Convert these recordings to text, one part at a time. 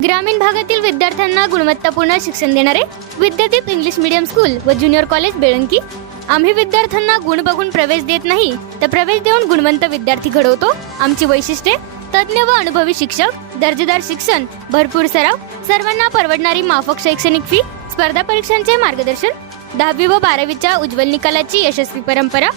ग्रामीण भागातील विद्यार्थ्यांना गुणवत्तापूर्ण शिक्षण देणारे विद्यादीप इंग्लिश मीडियम स्कूल व ज्युनियर कॉलेज बेळंकी। आम्ही विद्यार्थ्यांना गुण बघून प्रवेश देत नाही, तर प्रवेश देऊन गुणवंत विद्यार्थी घडवतो। आमची वैशिष्ट्ये: तज्ञ व अनुभवी शिक्षक, दर्जेदार शिक्षण, भरपूर सराव, सर्वांना परवडणारी माफक शैक्षणिक फी, स्पर्धा परीक्षांचे मार्गदर्शन, 10वी व 12वीच्या उज्ज्वल निकालाची यशस्वी परंपरा,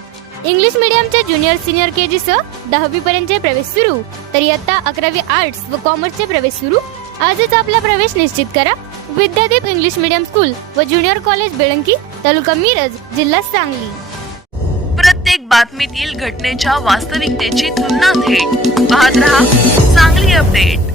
इंग्लिश मीडियमच्या ज्युनियर सिनियर केजी सह 10वी पर्यंतचे प्रवेश सुरू, तर इयत्ता 11वी आर्ट्स व कॉमर्सचे प्रवेश सुरू। आजच आपला प्रवेश निश्चित करा। विद्यादीप इंग्लिश मीडियम स्कूल व ज्युनियर कॉलेज बेळंकी, तालुका मिरज, जिल्हा सांगली। प्रत्येक बातमीतील घटनेच्या वास्तविकतेची तुलना थेट पाहत रहा सांगली अपडेट।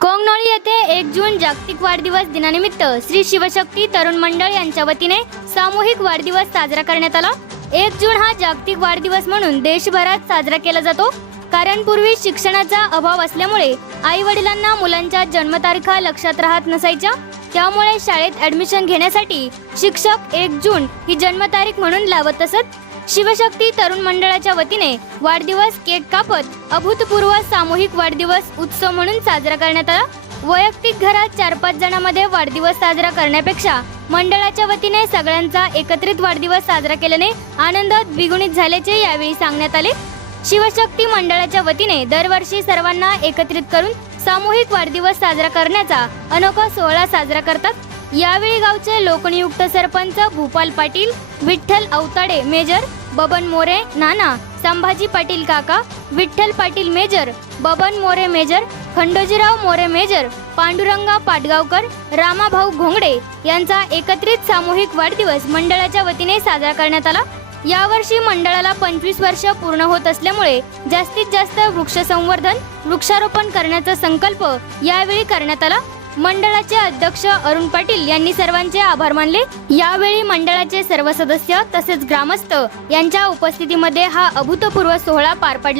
कोंगनोळी येथे 1 जून जागतिक वाढदिवस दिनानिमित्त श्री शिवशक्ती तरुण मंडळ यांच्या वतीने सामूहिक वाढदिवस साजरा करण्यात आला। 1 जून हा जागतिक वाढदिवस म्हणून देशभरात साजरा केला जातो, कारण पूर्वी शिक्षणाचा अभाव असल्यामुळे आई वडिलांना मुलांच्या जन्मतारखा लक्षात राहत नसायच्या। त्यामुळे शाळेत ऍडमिशन घेण्यासाठी शिक्षक 1 जून ही जन्मतारीख म्हणून लावत असत। शिवशक्ती तरुण मंडळाच्या वतीने वाढदिवस केक कापत अभूतपूर्व सामूहिक वाढदिवस उत्सव म्हणून साजरा करण्यात आला। वैयक्तिक घरात 4-5 जणांमध्ये वाढदिवस साजरा करण्यापेक्षा मंडळाच्या वतीने सगळ्यांचा एकत्रित वाढदिवस साजरा केल्याने आनंद द्विगुणित झाल्याचे यावेळी सांगण्यात आले। शिवशक्ती मंडळाच्या वतीने दरवर्षी सर्वांना एकत्रित करून सामूहिक वाढदिवस साजरा करण्याचा अनोखा सोहळा साजरा करतात। यावेळी गावचे लोकनियुक्त सरपंच भूपाल पाटील, विठ्ठल अवताडे मेजर, बबन मोरे नाना, संभाजी पाटील काका, Vitthal Patil major, Baban More major, Khandojirao More major, Pandurang Patgaonkar, Ramabhau Ghongade यांचा एकत्रित सामूहिक वाढदिवस मंडळाच्या वतीने साजरा करण्यात आला। यावर्षी मंडळाला 25 वर्ष पूर्ण होत असल्यामुळे जास्तीत जास्त वृक्ष संवर्धन, वृक्षारोपण करण्याचा संकल्प यावेळी करण्यात आला। मंडळाचे अध्यक्ष अरुण पाटील यांनी सर्वांचे आभार मानले। यावेळी मंडळाचे सर्व सदस्य तसेच ग्रामस्थ यांच्या उपस्थितीमध्ये हा अभूतपूर्व सोहळा पार पडला।